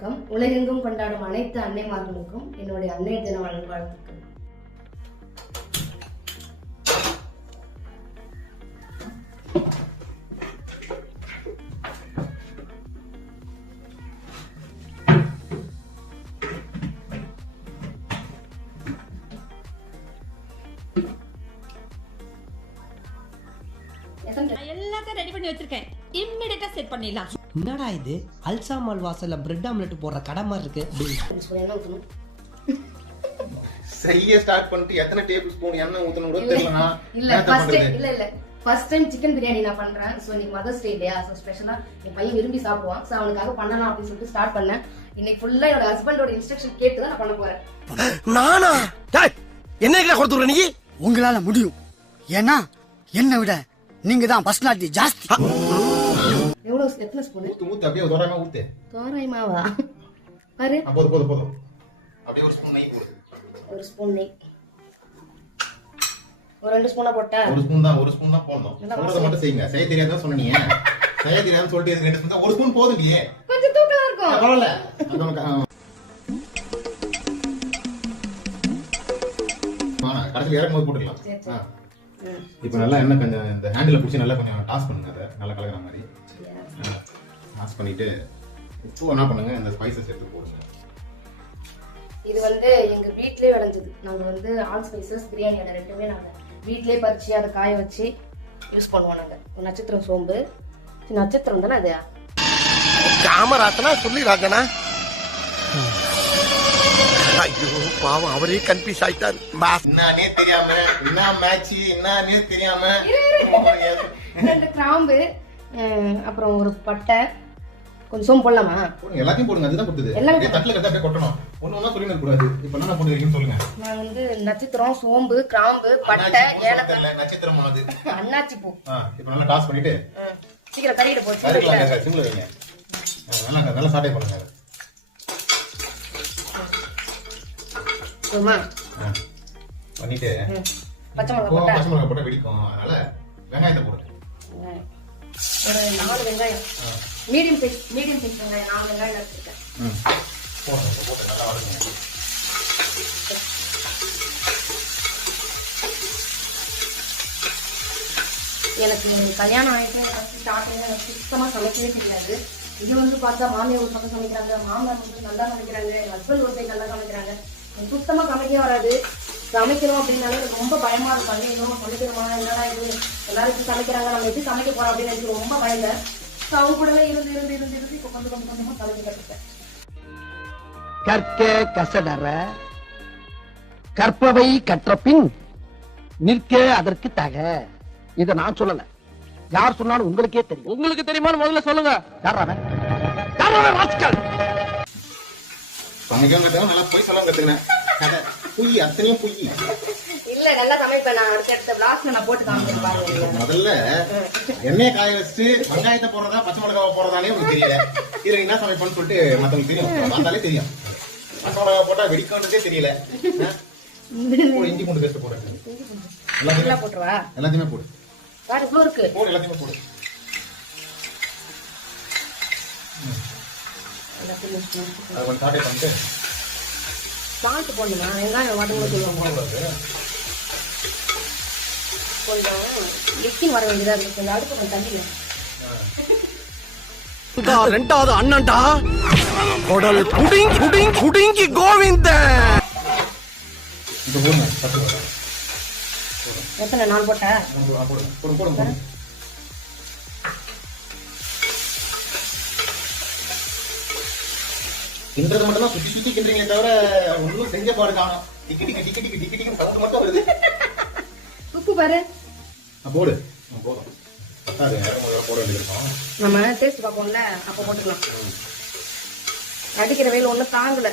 வணக்கம். உலகெங்கும் கொண்டாடும் அனைத்து அன்னைமார்களுக்கும் என்னுடைய அன்னை தின வாழ்த்துக்கள். எல்லாத்தையும் ரெடி பண்ணி வச்சிருக்கேன். இம்மிடியேட்டா செட் பண்ணிடலாம். என்னடா இது அல்சாமல் வாசல்ல பிரெட் ஆம்லெட் போடுற கடை மாதிரி இருக்கு. செய்ய ஸ்டார்ட் பண்ணிட்டு எத்தனை டேபிள் ஸ்பூன் எண்ணெய் ஊத்தணும் கூட தெரியலனா இல்ல ஃபர்ஸ்ட் டைம் சிக்கன் பிரியாணி நான் பண்றேன். சோ இன்னைக்கு மதர்ஸ் டே இல்லையா, சோ ஸ்பெஷலா என் பையன் விரும்பி சாப்பிடுவான். சோ அவனுக்காக பண்ணலாம் அப்படின்னு சொல்லிட்டு ஸ்டார்ட் பண்ணேன். இன்னைக்கு ஃபுல்லா என்னோட ஹஸ்பண்டோட இன்ஸ்ட்ரக்ஷன் கேட்டு தான் நான் பண்ண போறேன். நானா என்ன கொடுத்துற நீ? உங்களால முடியும். ஏன்னா என்னை விட நீங்க தான் பர்சனாலிட்டி ஜாஸ்தி. எவ்வளவு எத்தனை ஸ்பூன் ஊத்து அப்படியே தோராயமா ஊத்து. தோராயமாவா? பாரு. போதும் அப்படியே ஒரு ஸ்பூன் நெய் போடு. ஒரு ஸ்பூன் நெய். ஒரு 2 ஸ்பூனா போட்டா? ஒரு ஸ்பூன் தான் போடணும். சொல்றத மட்டும் செய்யுங்க. செய்ய தெரியாதா சொன்னீங்க. செய்ய தெரியாதுன்னு சொல்லிட்டு 2 ஸ்பூன் தான். ஒரு ஸ்பூன் போதும்டியே. கொஞ்சம் தூக்கலா இருக்கும். பரவாயில்ல. கடைசில இறக்கும்போது போட்டுக்கலாம். இப்போ நல்லா எண்ணெய் கொஞ்சம் இந்த ஹேண்டில் பிடிச்சி நல்லா கொஞ்சம் டாஸ் பண்ணுங்க. அதை நல்லா கலக்கிற மாதிரி டாஸ் பண்ணிட்டு இப்போ என்ன பண்ணுங்க, இந்த ஸ்பைசஸ் எடுத்து போடுங்க. இது வந்து எங்க வீட்லயே விளைஞ்சது. நாங்க வந்து ஆல் ஸ்பைசஸ் பிரியாணி அந்த ரெண்டுமே நாங்க வீட்லயே பறிச்சு அதை காய வச்சு யூஸ் பண்ணுவோம். நாங்க நட்சத்திரம் சோம்பு, நட்சத்திரம் தானே அது? காமராசனா சொல்லி ராஜனா. ஐயோ பாவம், அவரே கன்ஃபியூஸ் ஆயிட்டாரு. என்னன்னே தெரியாம என்ன மேட்ச் என்னன்னே தெரியாம 2 கிராம்பு, அப்புறம் ஒரு பட்டை, கொஞ்சம் சோம்பு போடலாமா? எல்லாத்தையும் போடுங்க. அதுதான் கொடுத்தது. அப்படியே தட்டுல கட்ட அப்படியே கொட்டணும். ஒண்ணு சொல்லி நிக்க கூடாது. இப்போ என்ன போடுவீங்கன்னு சொல்லுங்க. நான் வந்து நட்சத்திரம், சோம்பு, கிராம்பு, பட்டை, ஏலக்காய். நட்சத்திரம் போனது அன்னாச்சி பூ. இப்போ நல்லா டாஸ் பண்ணிட்டு சீக்கிரம் கறியிட போச்சு. சிம்ல வைங்க. நல்லா சாட்டே பண்ணுங்க. சும்மா பண்ணிட்டு பச்சை மிளகாய் போட்டா வெடிக்கும். அதனால வெங்காயத்தை போடுங்க. ஒரு 4 வெங்காயம், மீடியம் சைஸ் வெங்காயம் 4 வெங்காயம் எடுத்துட்டேன். போட்டு நல்லா வதக்குங்க. எனக்கு கல்யாணம் ஆயிட்டு ஸ்டார்டிங்ல எனக்கு சுத்தமா சமைக்கவே தெரியாது. இது வந்து பார்த்தா மாமியார் ஒரு பக்கம் சமைக்கிறாங்க, மாமனார் வந்து நல்லா சமைக்கிறாங்க, என் ஹஸ்பண்ட் ஒரு சைடு நல்லா சமைக்கிறாங்க. எனக்கு சுத்தமா சமைக்க வராது. சமைக்கணும் அப்படின்னாலே எனக்கு ரொம்ப பயமா இருக்கும். இன்னும் சமைக்கணுமா, என்னடா இது எல்லாரும் சமைக்கிறாங்க, நம்ம எப்படி சமைக்க போறோம் அப்படின்னு எனக்கு ரொம்ப பயந்தேன். அவங்க கூடவே இருந்து இப்போ கொஞ்சமா சமைக்க கற்றுட்டேன். கற்க கசடற கற்பவை கற்ற பின் நிற்க அதற்கு தக. இத நான் சொல்லல, யார் சொன்னாலும் உங்களுக்கே தெரியும். உங்களுக்கு தெரியுமான்னு முதல்ல சொல்லுங்க. சமைக்கவும் கத்துக்கணும், நல்லா போய் சொல்ல கத்துக்கிறேன். புய் அத்தனையும் புய் இல்ல, நல்லா சமைப்பேன். நான் அடுத்த பிளாஸ்ல நான் போட்டு காமிக்கிறேன் பாருங்க. முதல்ல எண்ணெய் காய வச்சு வெங்காயத்தை போடுறதா பச்சை மிளகாவை போடுறதானே உங்களுக்கு தெரியல. இதுல என்ன சமைப்பேன்னு சொல்லிட்டு மத்தவங்களுக்கு தெரியும், வந்தாலே தெரியும். பச்சை மிளகா போட்டா வெடிக்கன்றதே தெரியல. இஞ்சி பூண்டு பேஸ்ட் போடுறேன். எல்லாத்தையும் போட்டுருவா? எல்லாத்தையுமே போடு. வேற இவ்வளவு இருக்கு. போடு, எல்லாத்தையுமே போடு. அதை கொஞ்சம் சாட்டே பண்ணிட்டு சால்ட் போடணுமா? வெங்காயம் வதங்க சொல்லுவாங்க. கொஞ்சம் லிக்கின் வர வேண்டியதா இருக்கு. கொஞ்சம் அடுப்பு கொஞ்சம் தண்ணி. ரெண்டாவது அண்ணன்டா குடல் குடிங்கி கோவிந்த. எத்தனை நாள் போட்ட? போடும். கிண்டுறது மட்டும் தான் சுத்தி கிண்டுறீங்க தவிர ஒன்றும் செஞ்ச பாடு காணும். டிக்கி சவுண்ட் மட்டும் வருது. உப்பு பாரு. போடு. போதும். போட வேண்டியிருக்கோம். நம்ம டேஸ்ட் பார்ப்போம்ல, அப்ப போட்டுக்கலாம். அடிக்கிற வெயில் ஒன்றும் தாங்கல.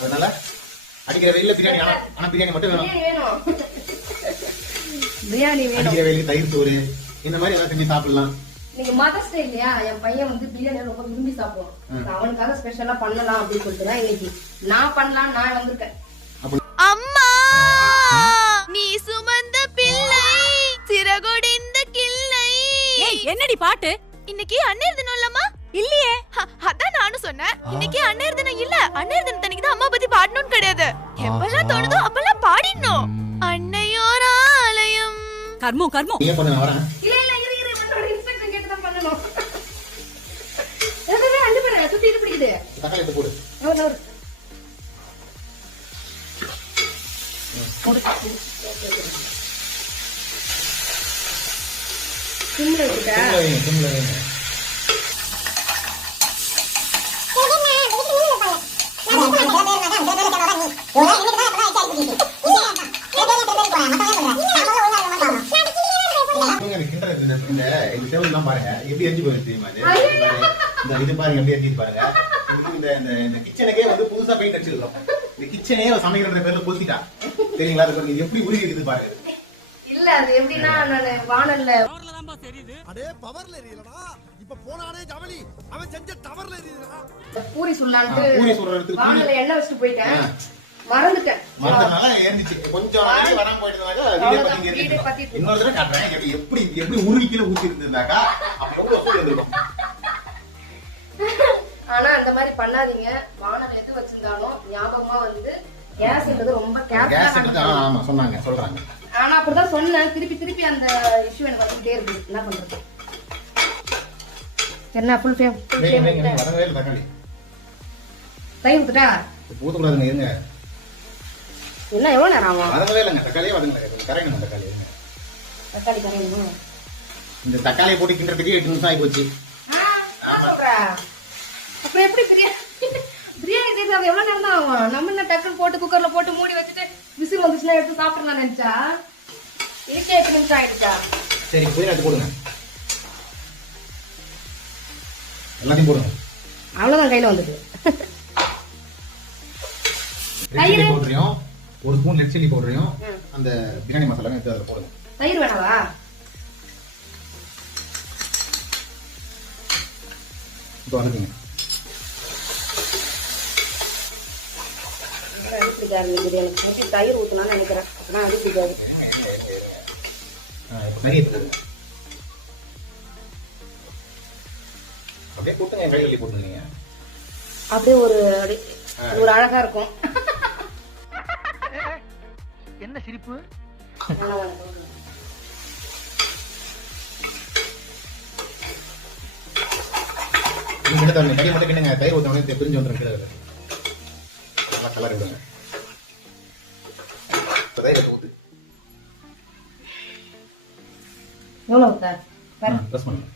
அதனால அடிக்கிற வெயில பிரியாணி. ஆனா பிரியாணி மட்டும் வேணும். பிரியாணி வேணும். அடிக்கிற வெயிலுக்கு தயிர் சோறு இந்த மாதிரி எல்லாம் செஞ்சு சாப்பிடலாம். நீங்க மதர்ஸ் டே இல்லையா, என் பையன் வந்து பிரியாணி ரொம்ப விரும்பி சாப்பிடுவான். அவனுக்காக ஸ்பெஷலா பண்ணலாம் அப்படின்னு சொல்லிட்டு தான் இன்னைக்கு நான் பண்ணலாம் நான் வந்திருக்கேன். அம்மா நீ சுமந்த பிள்ளை சிறகொடிந்த கிள்ளை. என்னடி பாட்டு? இன்னைக்கு அன்னையர் தினம் இல்லம்மா? இல்லையே. அதான் நானும் சொன்னேன். இன்னைக்கு அன்னையர் தினம் இல்ல. அன்னையர் தினத்தன்னைக்கு தான் அம்மா பத்தி பாடணும்னு கிடையாது. எப்பெல்லாம் தோணுதோ அப்பெல்லாம் பாடிடணும். அன்னையோர் ஆலயம். கர்மம் கர்மம். நீங்க பண்ணுங்க வரேன். இல்ல இல்ல இரு என்னோட இன்ஸ்ட்ரக்ஷன் கேட்டு தான் பண்ணணும். ஏதோ அண்டு பண்ணு சுத்தி இது பிடிக்குது. தக்காளி எடுத்து போடு. நவர் சிம்ல வச்சுட்டா சிம்ல வைங்க. இந்த செவல் எல்லாம் பாருங்க எப்படி எரிஞ்சு போயிருக்கு தெரியுமா? இந்த இது பாருங்க எப்படி எரிஞ்சு பாருங்க. இந்த கிச்சனுக்கே வந்து புதுசா பெயிண்ட் அடிச்சிருக்கோம். இந்த கிச்சனே சமைக்கிற பேர்ல கொளுத்திட்டா தெரியுங்களா? அது பாருங்க எப்படி உருகி இருக்குது பாருங்க. இல்ல அது எப்படின்னா நான் வானல்ல அடே பவர்ல எரியலடா. இப்ப போனானே ஜவலி அவன் செஞ்ச டவர்ல எரியலடா. பூரி சுடலான்ட்டு பூரி சுடுற இடத்துக்கு வானல்ல எண்ணெய் வச்சுட்டு போயிட்டேன். மறந்துட்டேன். மறந்தனால எரிஞ்சிச்சு. கொஞ்சம் நாளைக்கு வராம போயிட்டதுனால வீடியோ பத்தி எரிஞ்சிச்சு. இன்னொரு தடவை காட்டுறேன் எப்படி உருகி கீழே ஊத்தி இருந்திருந்தாக்கா அப்ப எவ்வளவு சூடு இருந்திருக்கும். ஆனா அந்த மாதிரி பண்ணாதீங்க. வானல் எது வச்சிருந்தாலும் ஞாபகமா வந்து கேஸ்ன்றது ரொம்ப கேர்ஃபுல்லா. ஆமா சொன்னாங்க சொல்றாங்க. ஆனா அப்படிதான் சொன்னேன். திருப்பி அந்த இஷ்யூ எனக்கு வந்துட்டே இருக்கு. என்ன பண்றது? என்ன ஃபுல் ஃபேம் வரவே இல்லை தக்காளி. தயிர் ஊத்துட்டா ஊத்தக்கூடாதுங்க இருங்க. என்ன எவ்வளவு நேரம் ஆகும்? வரவே இல்லைங்க தக்காளியே வதங்கல. கரையணும் தக்காளி. தக்காளி கரையணும். இந்த தக்காளியை போட்டு கிண்டறதுக்கு 8 நிமிஷம் ஆகி போச்சு. அப்புறம் எப்படி பிரியாணி செய்யறது எவ்வளவு நேரம் தான் ஆகும்? நம்ம என்ன டக்குன்னு போட்டு குக்கர்ல போட்டு மூடி வச்சுட்டு விசில் வந்துச்சுன்னா எடுத்து சாப்பிடலாம் நினைச்சா இதுக்கே 8 நிமிஷம் ஆயிடுச்சா? சரி புதினா எடுத்து போடுங்க. எல்லாத்தையும் போடுங்க. அவ்வளவுதான் கையில வந்தது. தயிர் போடுறோம். ஒரு ஸ்பூன் ரெட் சில்லி போடுறோம். அந்த பிரியாணி மசாலா எடுத்து அதுல போடுங்க. தயிர் வேணாவா? இப்போ வந்துங்க. பிடிக்காது தயிர் ஊத்தலாம்னு நினைக்கிறேன். ஆனா அது பிடிக்காது. நிறைய போடுங்க. அப்படியே போட்டுங்க. கையில அள்ளி போட்டுருங்க. அப்படியே ஒரு அழகா இருக்கும். என்ன சிரிப்பு? நீங்க தண்ணி கறி மட்டும் கிண்டுங்க. தயிர் ஊத்தவனே பிரிஞ்சு வந்துடும். நல்லா கலர் விடுங்க. தயிர் ஊத்து. எவ்வளவு ஊத்த? ப்ரெஸ் பண்ணுங்க.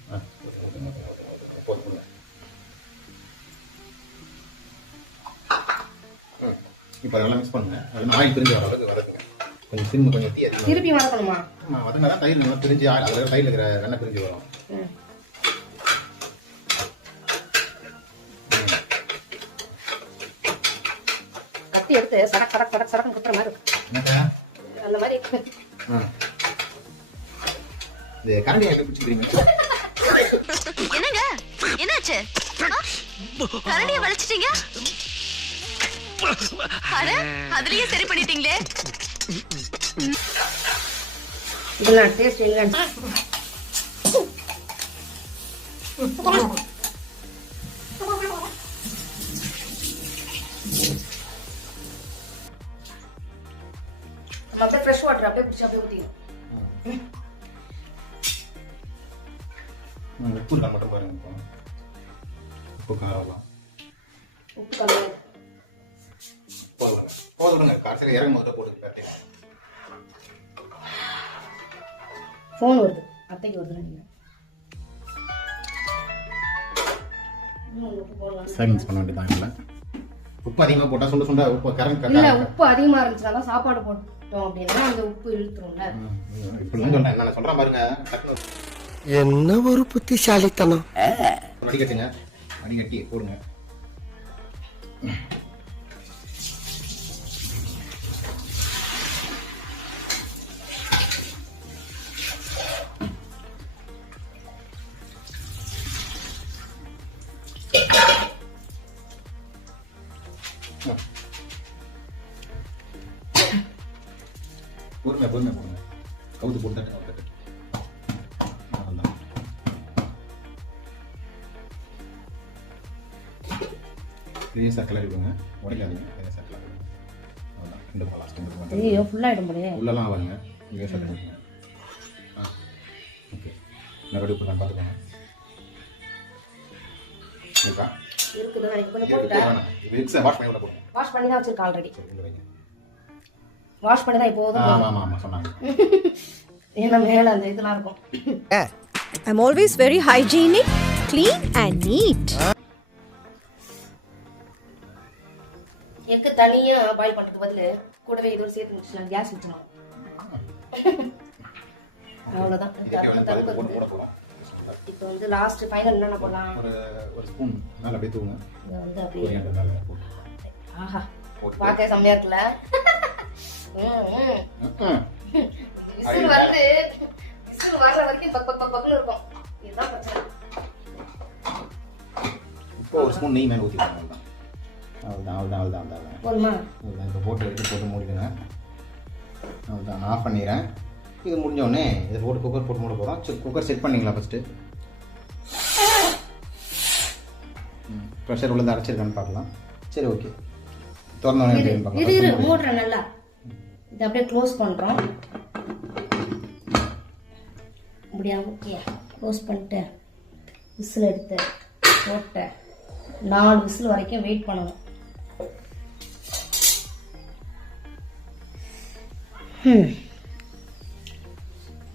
இப்போ அதெல்லாம் மிக்ஸ் பண்ணுங்க. அது ஆயில் பிரிஞ்சு வர அளவுக்கு வதக்குங்க. கொஞ்சம் சிம் கொஞ்சம் தீ அதிகமாக திருப்பி வதக்கணுமா? வதங்கினா தயிர் நல்லா பிரிஞ்சு அதில் தயிர் இருக்கிற வெண்ணெய் பிரிஞ்சு வரும். கத்தி எடுத்து சடக் சடக் சடக் சடக்னு குத்துற மாதிரி இருக்கும். அந்த மாதிரி இது கரண்டி எப்படி பிடிச்சிக்கிறீங்க? என்னங்க என்னாச்சு? கரடிய வளைச்சிட்டீங்க. அட அதுலயே சரி பண்ணிட்டீங்களே. இதெல்லாம் டேஸ்ட் எங்க? அப்படியே ஃப்ரெஷ் வாட்டர் அப்படியே குடிச்சு அப்படியே ஊத்திக்கணும். உப்பு இருக்கா மட்டும் பாருங்க. உப்பு காரம் உப்பு கம்மியா போதுங்க. காய்ச்சல் இறங்கும் போது போட்டு காட்டு. ஃபோன் வருது. அத்தைக்கு வருது. சேவிங்ஸ் பண்ண வேண்டியதான். உப்பு அதிகமா போட்டா சுண்ட சுண்ட உப்பு கரண்ட் இல்ல உப்பு அதிகமா இருந்துச்சுன்னா சாப்பாடு போட்டோம் அப்படின்னா அந்த உப்பு இழுத்துரும்ல. இப்படி சொன்னேன். என்ன சொல்றேன் பாருங்க. என்ன ஒரு புத்திசாலித்தனம். வடிகட்டுங்க. வடிகட்டி போடுங்க. பொறுமை போடுங்க. கவுத்து போட்டு லேசாக கிளறி விடுங்க, உடைக்காதீங்க, லேசாக கிளறி விடுங்க. அவ்வளோதான், இந்த பக்கம் லாஸ்ட் இந்த பக்கம் ஐயோ ஃபுல்லாகிடும் போலயே. உள்ளெல்லாம் ஆகாதுங்க, லேசாக கிளறி விடுங்க. ஓகே, நான் ரெடி பண்ண பார்த்துக்கோங்க. இருக்கா? இருக்குது, நான் கொஞ்சம் இருக்கு, போட்டுட்டேன். வேணாம். மிக்ஸை வாஷ் பண்ணி விட போடுங்க. வாஷ் பண்ணி தான் வச்சிருக்கேன் ஆல்ரெடி. சரி, இல்லை வைங்க. வாஷ் பண்ணி தான் இப்போ ஆமாம் சொன்னாங்க. என்ன மேலே அந்த இதெல்லாம் இருக்கும். I'm always very hygienic, clean and neat. Egg தனியா பாயில் பண்றதுக்கு பதிலு கூடவே இதோட சேர்த்து முடிச்சிடலாம், கேஸ் வச்சிடலாம். அவ்வளோதான். போட போகிறோம். இப்போ வந்து லாஸ்ட் ஃபைனல் என்னென்ன போடலாம்? ஒரு ஸ்பூன் மேலே அப்படியே தூங்க. இதை வந்து அப்படியே மேலே போட்டு. ஆஹா பார்க்க செம்மையா இருக்குல்ல. விசில் வந்து விசில் வர்ற வரைக்கும் பக்கத்துல இருக்கும். இதுதான் பிரச்சனை. இப்போ ஒரு ஸ்பூன் நெய் மேலே ஊற்றிக்கலாம். அவ்வளோதான். போதுமா? அவ்வளோதான். இப்போ போட்டு எடுத்து போட்டு மூடிடுங்க. அவ்வளோதான், நான் ஆஃப் பண்ணிடுறேன். இது முடிஞ்சோடனே இதை போட்டு குக்கர் போட்டு மூட போகிறோம். சரி, குக்கர் செட் பண்ணிங்களா ஃபஸ்ட்டு? ப்ரெஷர் உள்ளதை அரைச்சிருக்கான்னு பார்க்கலாம். சரி, ஓகே. திறந்தோடனே எப்படின்னு பார்க்கலாம். மூடுறேன் நல்லா. இதை அப்படியே க்ளோஸ் பண்ணுறோம். அப்படியா? ஓகே, க்ளோஸ் பண்ணிட்டு விசில் எடுத்து போட்டு 4 விசில் வரைக்கும் வெயிட் பண்ணணும்.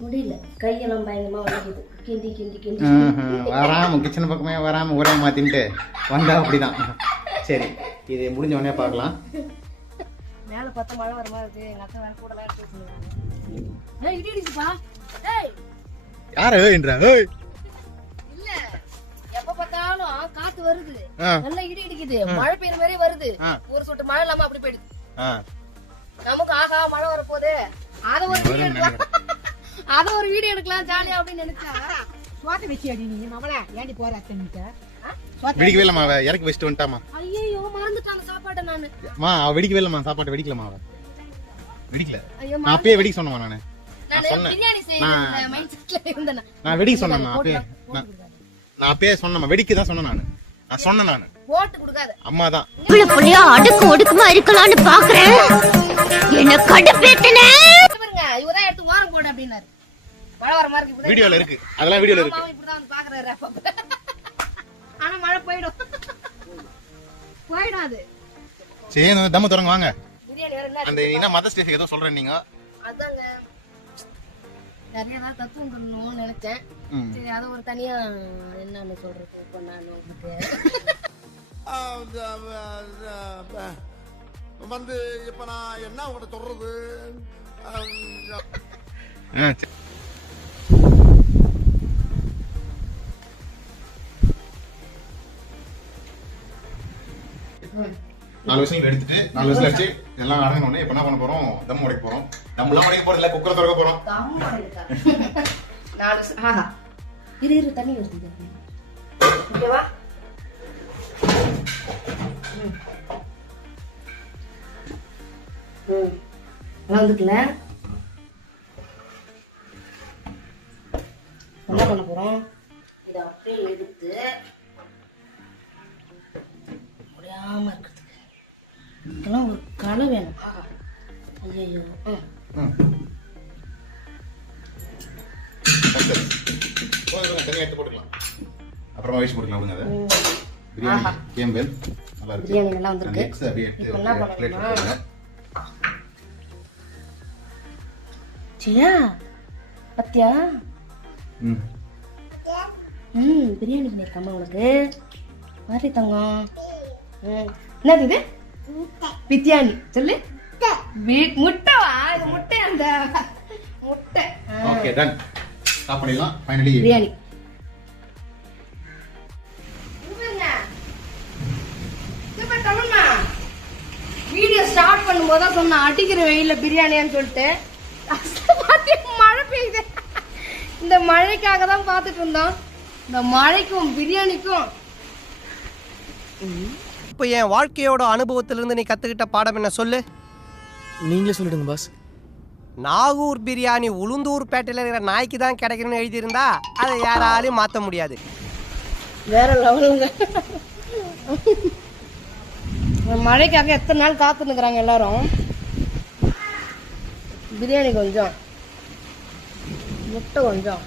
முடியல, கையெல்லாம் பயங்கரமா வலிக்குது. கிண்டி வராமல் கிச்சன் பக்கமே வராமல் ஒரே மாற்றின்ட்டு வந்தால் அப்படிதான். சரி, இது முடிஞ்ச உடனே பார்க்கலாம். மேலே பார்த்தா மழை வர மாதிரி இருக்கு. எங்கள் அக்கா வேலை கூடலாம் எடுத்து வச்சுருக்காங்க. இடி இடிச்சுப்பா. யாரு என்ற இல்ல, எப்ப பார்த்தாலும் காத்து வருது, நல்லா இடி இடிக்குது, மழை பெய்யுற மாதிரி வருது. ஒரு சொட்டு மழை இல்லாம அப்படி போயிடுது. நமக்கு ஆகா மழை வர போகுது, அத ஒரு வீடியோ எடுக்கலாம் ஜாலியா அப்படின்னு நினைச்சாங்க. சோத்தை வச்சு அடி நீ மவளே ஏண்டி போற அத்தனிட்ட? வெடிக்கவே இல்லம்மா, அவ இறக்கி வச்சுட்டு வந்துட்டாமா. ஐயோ மறந்துட்டாங்க சாப்பாட்டை நானு. மா அவ வெடிக்கவே இல்லம்மா, சாப்பாட்டை வெடிக்கலாமா? அவ வெடிக்கல. ஐயோ நான் அப்பயே வெடிக்க சொன்னமா? நானு பிரியாணி செய்யற மைண்ட் செட்ல இருந்தேன். நான் வெடிக்க சொன்னேன். நான் அப்பயே சொன்னேன், வெடிக்க தான் சொன்னேன். நான் சொன்னேன், நான் போட்டு கொடுக்காத அம்மா தான் புள்ளியா அடுக்கு ஒடுக்குமா இருக்கலாம்னு பாக்குறேன். என்ன கடுப்பேத்தனே பாருங்க, இவதான் எடுத்து ஓரம் போடு அப்படினாரு. மழை வர மாதிரி இருக்கு. வீடியோல இருக்கு, அதெல்லாம் வீடியோல இருக்கு. மாமா இப்படி தான் வந்து பாக்குறாரு அப்ப. ஆனா மழை போய்டும். அது சரி, தம்ம தொடங்க வாங்க. பிரியாணி வேற என்ன அந்த என்ன மதர்ஸ் டே ஏதோ சொல்றேன் நீங்க. அதாங்க நிறைய தான் தத்துவம் சொல்லணும்னு நினைச்சேன். சரி, அது ஒரு தனியா என்னன்னு சொல்றது இப்போ நான் உங்களுக்கு வந்து இப்ப நான் என்ன உங்கள்கிட்ட சொல்றது? நாலு விசில் எடுத்துட்டு 4 விசில் அடிச்சு எல்லாம் அடங்கின உடனே இப்ப என்ன பண்ண போறோம்? தம் உடைக்க போறோம். தம் எல்லாம் உடைக்க போறோம் இல்ல, குக்கர் திறக்க போறோம். ஆஹா இரு தண்ணி வருது. ஓகேவா? வந்துக்கல. என்ன பண்ண போறோம்? இதை அப்படியே எடுத்து முடியாம இருக்கிறதுக்கு இதெல்லாம் ஒரு களை வேணும். ஐயோ தனியா எடுத்து போட்டுக்கலாம், அப்புறமா வயசு போட்டுக்கலாம். விடுங்க. அதை பிரியாணி கேம்பல் நல்லா இருக்கு. பிரியாணி நல்லா வந்திருக்கு. அப்படியே இப்போ என்ன பிளேட் பண்ணணும்? சரியா பத்தியா? பிரியாணி பண்ணிருக்காமா உனக்கு? மாதிரி தங்கம். என்னது இது? பிரியாணி சொல்லு. முட்டைவா? இது முட்டை. அந்த முட்டை. Okay, done. ஸ்டாப் பண்ணிடலாம். ஃபைனலி பிரியாணி. வீடியோ ஸ்டார்ட் பண்ணும்போது தான் சொன்ன அடிக்கிற வெயில பிரியாணியான்னு சொல்லிட்டு மழை பெய்யுது. இந்த மழைக்காக தான் பார்த்துட்டு இருந்தோம். இந்த மழைக்கும் பிரியாணிக்கும் இப்போ என் வாழ்க்கையோட அனுபவத்திலிருந்து நீ கத்துக்கிட்ட பாடம் என்ன சொல்லு? நீங்களே சொல்லிடுங்க பாஸ். நாகூர் பிரியாணி உளுந்தூர் பேட்டையில் இருக்கிற நாய்க்கு தான் கிடைக்கணும்னு எழுதியிருந்தா அதை யாராலையும் மாற்ற முடியாது. வேற லெவலுங்க. இந்த மழைக்காக எத்தனை நாள் காத்து நிற்கிறாங்க எல்லாரும். பிரியாணி கொஞ்சம், முட்டை கொஞ்சம்,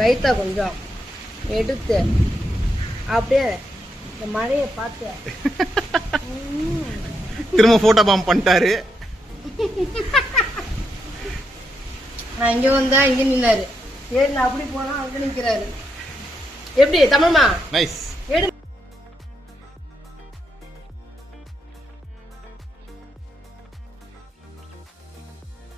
ரைத்தா கொஞ்சம் எடுத்து அப்படியே இந்த மழையை பார்த்து திரும்ப போட்டோ பாம் பண்ணிட்டாரு. நான் இங்க வந்தா இங்க நின்னாரு, ஏறி நான் அப்படி போனா அங்க நிக்கிறாரு. எப்படி தமிழ்மா? நைஸ்.